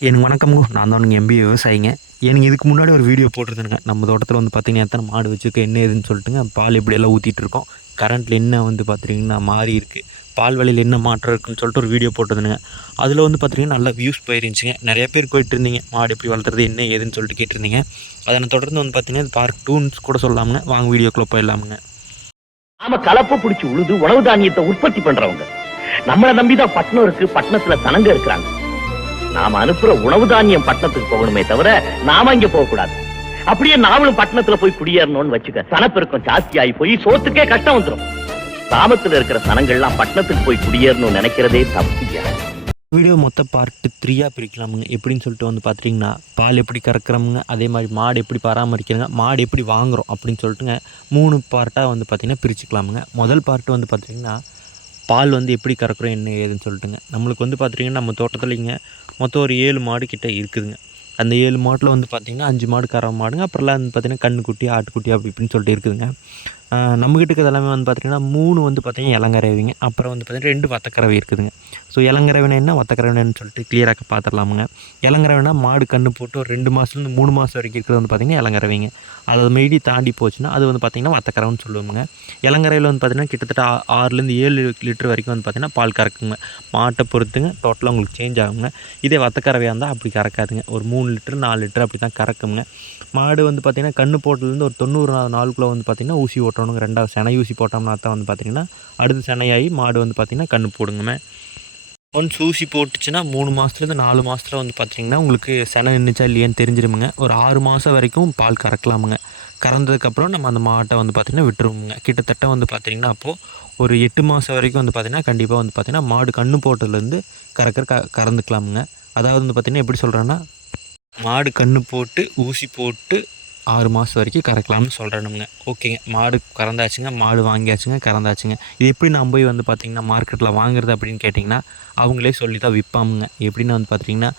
எனக்கு வணக்கம்ங்க. நான் தான் எம்பிஏ விவசாயிங்க. எனக்கு இதுக்கு முன்னாடி ஒரு வீடியோ போட்டிருந்தேனுங்க. நம்ம தோட்டத்தில் வந்து பார்த்தீங்கன்னா, எத்தனை மாடு வச்சுருக்கோம், என்ன ஏதுன்னு சொல்லிட்டுங்க. பால் எப்படியெல்லாம் ஊற்றிட்டு இருக்கோம். கரண்ட்டில் என்ன வந்து பார்த்தீங்கன்னா மாறி இருக்குது. பால் விலையில் என்ன மாற்றம் இருக்குன்னு சொல்லிட்டு ஒரு வீடியோ போட்டிருந்தேனுங்க. அதில் வந்து பார்த்தீங்கன்னா, நல்லா வியூஸ் போயிருந்துச்சுங்க. நிறைய பேர் போயிட்டுருந்தீங்க. மாடு எப்படி வளர்த்துறது, என்ன ஏதுன்னு சொல்லிட்டு கேட்டிருந்தீங்க. அதனை தொடர்ந்து வந்து பார்த்தீங்கன்னா, பார்ட் 2ன்னு கூட சொல்லலாமுங்க. வாங்க வீடியோக்குள்ளே போயிடலாமுங்க. நாம கலப்பை பிடிச்சி உழுது உணவு தானியத்தை உற்பத்தி பண்றவங்க. நம்மளை நம்பிதான் பட்டணம் இருக்கு, பட்டணத்துல சனங்க இருக்கிறாங்க. நாம அனுப்புற உணவு தானியம் பட்டணத்துக்கு போகணுமே தவிர நாம இங்க போக கூடாது. அப்படியே நாமளும் பட்டணத்துல போய் குடியேறணும்னு வச்சுக்க, சனப்பெருக்கம் ஜாஸ்தி ஆகி போய் சோத்துக்கே கஷ்டம் வந்துடும். கிராமத்துல இருக்கிற சனங்கள்லாம் பட்டணத்துக்கு போய் குடியேறணும்னு நினைக்கிறதே தப்பு. வீடியோ மொத்த பார்ட்டு 3யாக பிரிக்கலாமுங்க. எப்படின்னு சொல்லிட்டு வந்து பார்த்தீங்கன்னா, பால் எப்படி கறக்குறோமுங்க, அதே மாதிரி மாடு எப்படி பராமரிக்கிறோங்க, மாடு எப்படி வாங்குகிறோம் அப்படின்னு சொல்லிட்டுங்க 3 பார்ட்டாக வந்து பார்த்திங்கன்னா பிரிச்சுக்கலாமுங்க. முதல் பார்ட்டு வந்து பார்த்திங்கன்னா, பால் வந்து எப்படி கறக்குறோம் என்ன ஏதுன்னு சொல்லிட்டுங்க. நம்மளுக்கு வந்து பார்த்திங்கன்னா, நம்ம தோட்டத்துலேங்க மொத்தம் ஒரு 7 மாடு கிட்ட இருக்குதுங்க. அந்த 7 மாட்டில் வந்து பார்த்திங்கன்னா 5 மாடு கறவை மாடுங்க. அப்புறம்லாம் வந்து பார்த்திங்கன்னா கன்றுக்குட்டி, ஆட்டுக்குட்டி அப்படி இப்படின்னு சொல்லிட்டு இருக்குதுங்க. நம்மக்கிட்ட இருக்கிறது எல்லாமே வந்து பார்த்திங்கன்னா 3 வந்து பார்த்திங்கன்னா இளங்கறவைங்க. அப்புறம் வந்து பார்த்திங்கன்னா 2 வத்தக்கறவை இருக்குதுங்க. ஸோ இளங்கறவைனா என்ன, வத்தக்கறவைன்னு சொல்லிட்டு கிளியராக பார்த்துடலாமுங்க. இளங்கறவைனா மாடு கன்று போட்டு ஒரு 2 மாதத்துலேருந்து 3 மாதம் வரைக்கும் இருக்கிறது வந்து பார்த்திங்கன்னா இளங்கறவைங்க. அதை மீறி தாண்டி போச்சுன்னா அது வந்து பார்த்திங்கன்னா வத்தக்கறவைன்னு சொல்லுவோமுங்க. இளங்கறவையில் வந்து பார்த்திங்கன்னா கிட்டத்தட்ட 6லேருந்து 7 லிட்டர் வரைக்கும் வந்து பார்த்திங்கன்னா பால் கறக்குங்க. மாட்டை பொறுத்துங்க டோட்டலாக உங்களுக்கு சேஞ்ச் ஆகுங்க. இதே வத்தக்கறவையாக இருந்தால் அப்படி கறக்காதுங்க. ஒரு 3 லிட்டர் 4 லிட்டர் அப்படி தான் கறக்குங்க. மாடு வந்து பார்த்திங்கன்னா கன்று போட்டதுலேருந்து ஒரு 90 நாளுக்குள்ளே வந்து பார்த்திங்கன்னா ஊசி ஓட்டணுங்க. 2வது செனை ஊசி போட்டோம்னா தான் வந்து பார்த்திங்கன்னா அடுத்து செனையாகி மாடு வந்து பார்த்திங்கன்னா கன்று போடுங்கமே. ஒன்ஸ் ஊசி போட்டுச்சுன்னா 3 மாதத்துலேருந்து 4 மாதத்துல வந்து பார்த்திங்கன்னா உங்களுக்கு செனை நின்றுச்சா இல்லையான்னு தெரிஞ்சிருமுங்க. ஒரு 6 மாதம் வரைக்கும் பால் கறக்கலாமுங்க. கறந்ததுக்கப்புறம் நம்ம அந்த மாட்டை வந்து பார்த்திங்கன்னா விட்டுருவோமுங்க. கிட்டத்தட்ட வந்து பார்த்திங்கன்னா அப்போது ஒரு 8 மாதம் வரைக்கும் வந்து பார்த்திங்கன்னா கண்டிப்பாக வந்து பார்த்திங்கன்னா மாடு கன்று போட்டதுலேருந்து கறந்துக்கலாமுங்க. அதாவது வந்து பார்த்திங்கன்னா எப்படி சொல்கிறேன்னா, மாடு கன்று போட்டு ஊசி போட்டு 6 மாதம் வரைக்கும் கறக்கலாம்னு சொல்கிறேனுங்க. ஓகேங்க, மாடு கறந்தாச்சுங்க, மாடு வாங்கியாச்சுங்க, கறந்தாச்சுங்க. இது எப்படி நான் போய் வந்து பார்த்திங்கன்னா மார்க்கெட்டில் வாங்குறது அப்படின்னு கேட்டிங்கன்னா, அவங்களே சொல்லி தான் விற்பாமுங்க. எப்படின்னு வந்து பார்த்திங்கன்னா,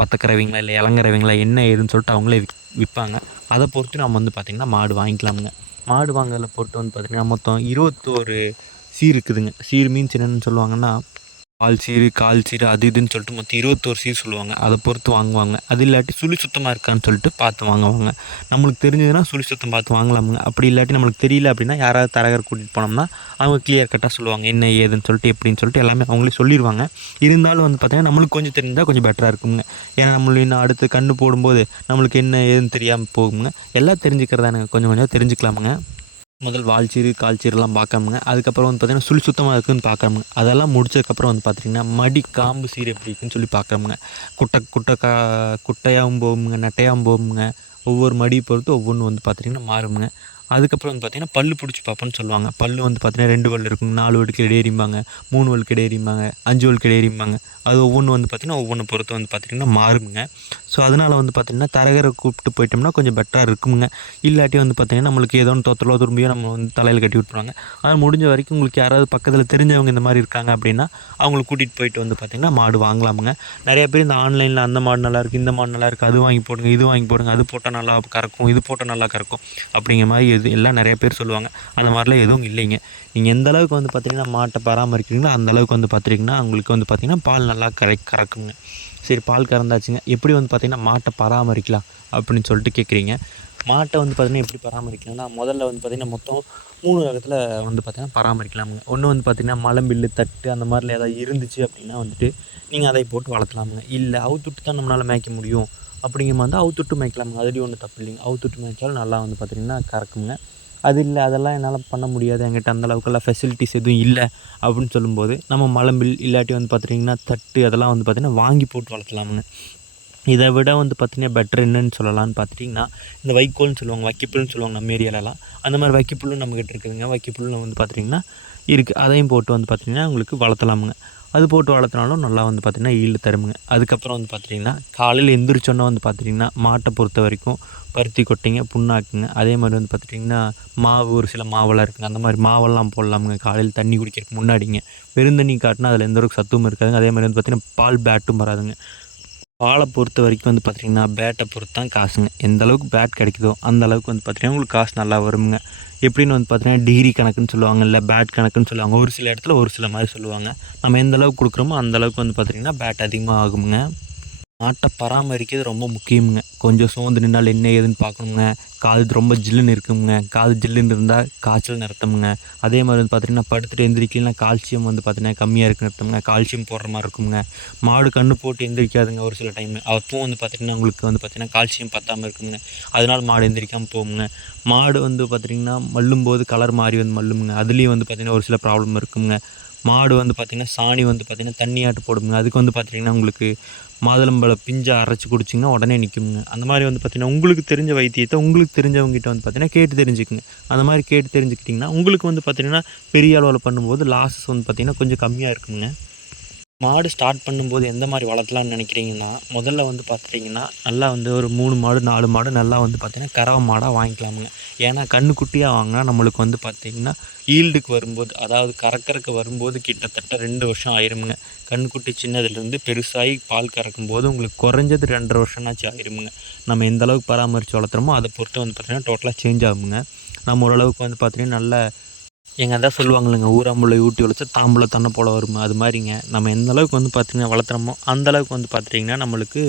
வத்தக்கறவைங்களா இல்லை இளங்கறவைங்களா என்ன ஏதுன்னு சொல்லிட்டு அவங்களே விற்பாங்க. அதை பொறுத்து நம்ம வந்து பார்த்திங்கன்னா மாடு வாங்கிக்கலாமுங்க. மாடு வாங்குறதில் பொறுத்து வந்து பார்த்திங்கன்னா மொத்தம் 21 சீர் இருக்குதுங்க. சீர் மீன்ஸ் என்னென்னு சொல்லுவாங்கன்னா, பால் சீரு, கால் சீரு அது இதுன்னு சொல்லிட்டு மொத்தம் 21 சீர் சொல்லுவாங்க. அதை பொறுத்து வாங்குவாங்க. அது இல்லாட்டி சுழி சுத்தமாக இருக்கான்னு சொல்லிட்டு பார்த்து வாங்குவாங்க. நம்மளுக்கு தெரிஞ்சதுன்னா சுழி சுத்தம் பார்த்து வாங்கலாமுங்க. அப்படி இல்லாட்டி நம்மளுக்கு தெரியல அப்படின்னா யாராவது தரகர் கூட்டிகிட்டு போனோம்னா அவங்க கிளியர் கட்டாக சொல்லுவாங்க என்ன ஏதுன்னு சொல்லிட்டு எப்படின்னு சொல்லிட்டு எல்லாமே அவங்களே சொல்லிடுவாங்க. இருந்தாலும் வந்து பார்த்திங்கன்னா நம்மளுக்கு கொஞ்சம் தெரிஞ்சால் கொஞ்சம் பெட்டராக இருக்குங்க. ஏன்னா நம்மளுக்கு இன்னும் அடுத்து கன்று போடும்போது நம்மளுக்கு என்ன ஏதுன்னு தெரியாமல் போகுங்க. எல்லாம் தெரிஞ்சுக்கிறதானுங்க, கொஞ்சம் கொஞ்சம் தெரிஞ்சுக்கலாமுங்க. முதல் வால்சீரு கால்சீரெலாம் பார்க்காமுங்க. அதுக்கப்புறம் வந்து பார்த்திங்கன்னா சுழி சுத்தமாக இருக்குதுன்னு பார்க்கணுமுங்க. அதெல்லாம் முடிச்சதுக்கப்புறம் வந்து பார்த்திங்கன்னா மடி காம்பு சீர் எப்படி இருக்குன்னு சொல்லி பார்க்கணுமுங்க. குட்டையாகவும் போகுங்க, நெட்டையாகவும் போகுங்க. ஒவ்வொரு மடியை பொறுத்து ஒவ்வொன்று வந்து பார்த்திங்கன்னா மாறுமுங்க. அதுக்கப்புறம் வந்து பார்த்திங்கன்னா பல்லு பிடிச்சி பார்ப்போன்னு சொல்லுவாங்க. பல்லு வந்து பார்த்திங்கன்னா 2 பல் இருக்குங்க, 4 வலுக்கு இடையேறிம்பாங்க, 3 வலுக்கு இடையேறிம்பாங்க, 5 வலுக்கு இடையேறிம்பாங்க. அது ஒவ்வொன்று வந்து பார்த்திங்கன்னா ஒவ்வொன்று பொறுத்து வந்து பார்த்திங்கன்னா மாறுமுங்க. ஸோ அதனால் வந்து பார்த்திங்கன்னா தரகரை கூப்பிட்டு போயிட்டோம்னா கொஞ்சம் பெட்டராக இருக்குமுங்க. இல்லாட்டி வந்து பார்த்திங்கன்னா நம்மளுக்கு ஏதோ ஒன்று தொத்தலோ துரும்பியோ நம்ம வந்து தலையில் கட்டி விட்ருவாங்க. அது முடிஞ்ச வரைக்கும் உங்களுக்கு யாராவது பக்கத்தில் தெரிஞ்சவங்க இந்த மாதிரி இருக்காங்க அப்படின்னா அவங்கள கூட்டிகிட்டு போயிட்டு வந்து பார்த்திங்கன்னா மாடு வாங்கலாமுங்க. நிறைய பேர் இந்த ஆன்லைனில் அந்த மாடு நல்லாயிருக்கு, இந்த மாடு நல்லாயிருக்கு, அது வாங்கி போடுங்க, இது வாங்கி போடுங்க, அது போட்டால் நல்லா கறக்கும், இது போட்டால் நல்லா கறக்கும் அப்படிங்கிற மாதிரி எல்லாம் நிறைய பேர் சொல்லுவாங்க. அந்த மாதிரிலாம் எதுவும் இல்லைங்க. நீங்கள் எந்த அளவுக்கு வந்து பார்த்திங்கன்னா மாட்டை பராமரிக்கிறீங்களோ அந்த அளவுக்கு வந்து பார்த்திங்கன்னா உங்களுக்கு வந்து பார்த்திங்கன்னா பால் நல்லா கறக்குங்க. சரி, பால் கறந்தாச்சுங்க. எப்படி வந்து பார்த்திங்கன்னா மாட்டை பராமரிக்கலாம் அப்படின்னு சொல்லிட்டு கேட்குறீங்க. மாட்டை வந்து பார்த்திங்கன்னா எப்படி பராமரிக்கலாம்னா, முதல்ல வந்து பார்த்திங்கன்னா மொத்தம் 3 ரகத்தில் வந்து பார்த்திங்கன்னா பராமரிக்கலாமுங்க. ஒன்று வந்து பார்த்திங்கன்னா மலம்பில்லு, தட்டு அந்த மாதிரிலாம் ஏதாவது இருந்துச்சு அப்படின்னா வந்துட்டு நீங்கள் அதை போட்டு வளர்த்தலாமுங்க. இல்லை அவுத்துட்டு தான் நம்மளால் மேய்க்க முடியும் அப்படிங்கிற மாதிரி தான் அவுத்துட்டு மேய்க்கலாமுங்க. அதுலேயும் ஒன்றும் தப்பு இல்லைங்க. அவுத்துட்டு மேய்ச்சாலும் நல்லா வந்து பார்த்திங்கன்னா கறக்குங்க. அது இல்லை, அதெல்லாம் என்னால் பண்ண முடியாது, என்கிட்ட அந்த அளவுக்கெல்லாம் ஃபெசிலிட்டிஸ் எதுவும் இல்லை அப்படின்னு சொல்லும்போது நம்ம மலம்பில் இல்லாட்டி வந்து பார்த்திங்கன்னா தட்டு அதெல்லாம் வந்து பார்த்திங்கன்னா வாங்கி போட்டு வளர்த்தலாமுங்க. இதை விட வந்து பார்த்திங்கன்னா பெட்டர் என்னன்னு சொல்லலாம்னு பார்த்துட்டிங்கன்னா, இந்த வைக்கோல்னு சொல்லுவாங்க, வைக்கப்புல்னு சொல்லுவாங்க நம்ம ஏரியாலலாம். அந்த மாதிரி வைக்கப்புல்லும் நம்மக்கிட்ட இருக்குதுங்க. வைக்கப்புல்னு வந்து பார்த்திங்கன்னா இருக்குது. அதையும் போட்டு வந்து பார்த்திங்கன்னா உங்களுக்கு வளர்த்தலாமுங்க. அது போட்டு வளர்த்துனாலும் நல்லா வந்து பார்த்திங்கன்னா ஈல்டு தருமுங்க. அதுக்கப்புறம் வந்து பார்த்திங்கன்னா காலையில் எந்திரிச்சோன்னே வந்து பார்த்திங்கன்னா மாட்டை பொறுத்த வரைக்கும் பருத்தி கொட்டைங்க, புண்ணாக்குங்க, அதே மாதிரி வந்து பார்த்துட்டிங்கன்னா மாவு, ஒரு சில மாவெல்லாம் இருக்குங்க. அந்த மாதிரி மாவெல்லாம் போடலாமுங்க காலையில் தண்ணி குடிக்கிறதுக்கு முன்னாடிங்க. வெறுந்தண்ணி காட்டினா அதில் எந்த ஒரு சத்தும் இருக்காதுங்க. அதே மாதிரி வந்து பார்த்திங்கன்னா பால் பேட்டும் வராதுங்க. பாலை பொறுத்த வரைக்கும் வந்து பார்த்திங்கன்னா பேட்டை பொறுத்து தான் காசுங்க. எந்த அளவுக்கு பேட் கிடைக்குதோ அந்த அளவுக்கு வந்து பார்த்திங்கன்னா உங்களுக்கு காசு நல்லா வருங்க. எப்படின்னு வந்து பார்த்திங்கன்னா டிகிரி கணக்குன்னு சொல்லுவாங்க, இல்லை பேட் கணக்குன்னு சொல்லுவாங்க. ஒரு சில இடத்துல ஒரு சில மாதிரி சொல்லுவாங்க. நம்ம எந்த அளவுக்கு கொடுக்குறோமோ அந்த அளவுக்கு வந்து பார்த்திங்கன்னா பேட் அதிகமாக ஆகுங்க. மாட்டை பராமரிக்கிறது ரொம்ப முக்கியமுங்க. கொஞ்சம் சோர்ந்து நின்றால் என்ன ஏதுன்னு பார்க்கணுங்க. காது ரொம்ப ஜில்லுன்னு இருக்குங்க. காது ஜில்லுன்னு இருந்தால் காய்ச்சல் நிறுத்துமுங்க. அதே மாதிரி வந்து பார்த்திங்கன்னா படுத்துட்டு எந்திரிக்கலாம் கால்சியம் வந்து பார்த்திங்கன்னா கம்மியாக இருக்குன்னு அர்த்தமுங்க. கால்சியம் போடுற மாதிரி இருக்குங்க. மாடு கன்று போட்டு எந்திரிக்காதுங்க ஒரு சில டைமு. அப்பவும் வந்து பார்த்திங்கன்னா உங்களுக்கு வந்து பார்த்திங்கன்னா கால்சியம் பத்தாமல் இருக்குங்க. அதனால் மாடு எந்திரிக்காமல் போகுங்க. மாடு வந்து பார்த்திங்கன்னா மல்லும்போது கலர் மாறி வந்து மல்லுமுங்க. அதுலேயும் வந்து பார்த்திங்கன்னா ஒரு சில ப்ராப்ளம் இருக்குங்க. மாடு வந்து பார்த்திங்கன்னா சாணி வந்து பார்த்திங்கன்னா தண்ணியாட்டு போடுமுங்க. அதுக்கு வந்து பார்த்திங்கன்னா உங்களுக்கு மாதுளம்பழ பிஞ்சை அரைச்சி குடிச்சிங்கன்னா உடனே நிற்குமுங்க. அந்த மாதிரி வந்து பார்த்திங்கன்னா உங்களுக்கு தெரிஞ்ச வைத்தியத்தை உங்களுக்கு தெரிஞ்சவங்ககிட்ட வந்து பார்த்திங்கன்னா கேட்டு தெரிஞ்சுக்குங்க. அந்த மாதிரி கேட்டு தெரிஞ்சுக்கிட்டிங்கன்னா உங்களுக்கு வந்து பார்த்திங்கன்னா பெரிய அளவில் பண்ணும்போது லாஸஸ் வந்து பார்த்திங்கன்னா கொஞ்சம் கம்மியாக இருக்குங்க. மாடு ஸ்டார்ட் பண்ணும்போது எந்த மாதிரி வளர்த்தலாம்னு நினைக்கிறீங்கன்னா, முதல்ல வந்து பார்த்துட்டிங்கன்னா நல்லா வந்து ஒரு 3 மாடு 4 மாடு நல்லா வந்து பார்த்திங்கன்னா கறவை மாடாக வாங்கிக்கலாமுங்க. ஏன்னா கன்றுக்குட்டியாக வாங்கினா நம்மளுக்கு வந்து பார்த்திங்கன்னா ஈல்டுக்கு வரும்போது அதாவது கறக்கறக்கு வரும்போது கிட்டத்தட்ட 2 வருஷம் ஆயிருமுங்க. கன்றுக்குட்டி சின்னதுலேருந்து பெருசாகி பால் கறக்கும்போது உங்களுக்கு குறைஞ்சது 2.5 வருஷம்னாச்சும் ஆயிருமுங்க. நம்ம எந்த அளவுக்கு பராமரித்து வளர்த்துறோமோ அதை பொறுத்து வந்து பார்த்திங்கன்னா டோட்டலாக சேஞ்ச் ஆகுங்க. நம்ம ஓரளவுக்கு வந்து பார்த்திங்கன்னா நல்ல அதான் சொல்லுவாங்கல்லங்க, ஊராம்புள்ளை ஊட்டி வளர்த்தா தாம்பூல தன்னை போல வருமா, அது மாதிரிங்க. நம்ம எந்த அளவுக்கு வந்து பார்த்திங்கன்னா வளர்த்துறோமோ அந்தளவுக்கு வந்து பார்த்துட்டிங்கன்னா நம்மளுக்கு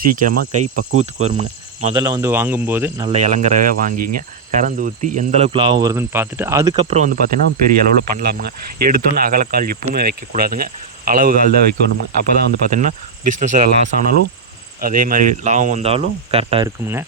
சீக்கிரமாக கை பக்குவத்துக்கு வருமுங்க. முதல்ல வந்து வாங்கும்போது நல்ல இளங்கறவையாக வாங்கிங்க. கறந்து ஊற்றி எந்த அளவுக்கு லாபம் வருதுன்னு பார்த்துட்டு அதுக்கப்புறம் வந்து பார்த்திங்கன்னா பெரிய அளவில் பண்ணலாமுங்க. எடுத்தோன்னே அகலக்கால் எப்பவுமே வைக்கக்கூடாதுங்க. அளவு கால் தான் வைக்கணுமுங்க. அப்போ தான் வந்து பார்த்திங்கன்னா பிஸ்னஸில் லாஸ் ஆனாலும் அதே மாதிரி லாபம் வந்தாலும் கரெக்டாக இருக்குமுங்க.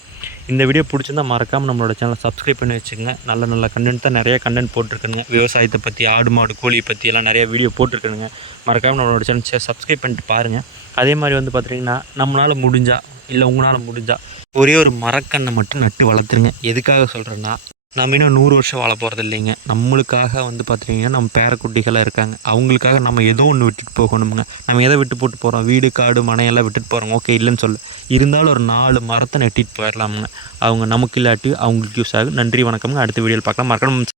இந்த வீடியோ பிடிச்சிருந்தா மறக்காமல் நம்மளோட சேனலை சப்ஸ்கிரைப் பண்ணி வச்சுக்கோங்க. நல்ல நல்ல கண்டென்ட் தான் நிறைய கண்டென்ட் போட்டிருக்கேனுங்க. விவசாயத்தை பற்றி ஆடு மாடு கோழியை பற்றி எல்லாம் நிறைய வீடியோ போட்டிருக்கேனுங்க. மறக்காமல் நம்மளோட சேனல் சப்ஸ்கிரைப் பண்ணிட்டு பாருங்கள். அதே மாதிரி வந்து பார்த்திங்கன்னா நம்மளால் முடிஞ்சால் இல்லை உங்களால் முடிஞ்சால் ஒரே ஒரு மரக்கன்றை மட்டும் நட்டு வளர்த்துருங்க. எதுக்காக சொல்கிறேன்னா நம்ம இன்னும் 100 வருஷம் வாழ போகிறது இல்லைங்க. நம்மளுக்காக வந்து பார்த்திங்கன்னா நம்ம பேரக்குட்டிகளாக இருக்காங்க. அவங்களுக்காக நம்ம ஏதோ ஒன்று விட்டுட்டு போகணுமுங்க. நம்ம எதை விட்டு போட்டு போகிறோம், வீடு காடு மனையெல்லாம் விட்டுட்டு போகிறோம், ஓகே இல்லைன்னு சொல்ல. இருந்தாலும் ஒரு 4 மரத்தை நட்டிட்டு போயிடலாமுங்க. அவங்க நமக்கு இல்லாட்டி அவங்களுக்கு யூஸ் ஆகும். நன்றி வணக்கம்ங்க. அடுத்த வீடியோவில் பார்க்கலாம். மறக்காம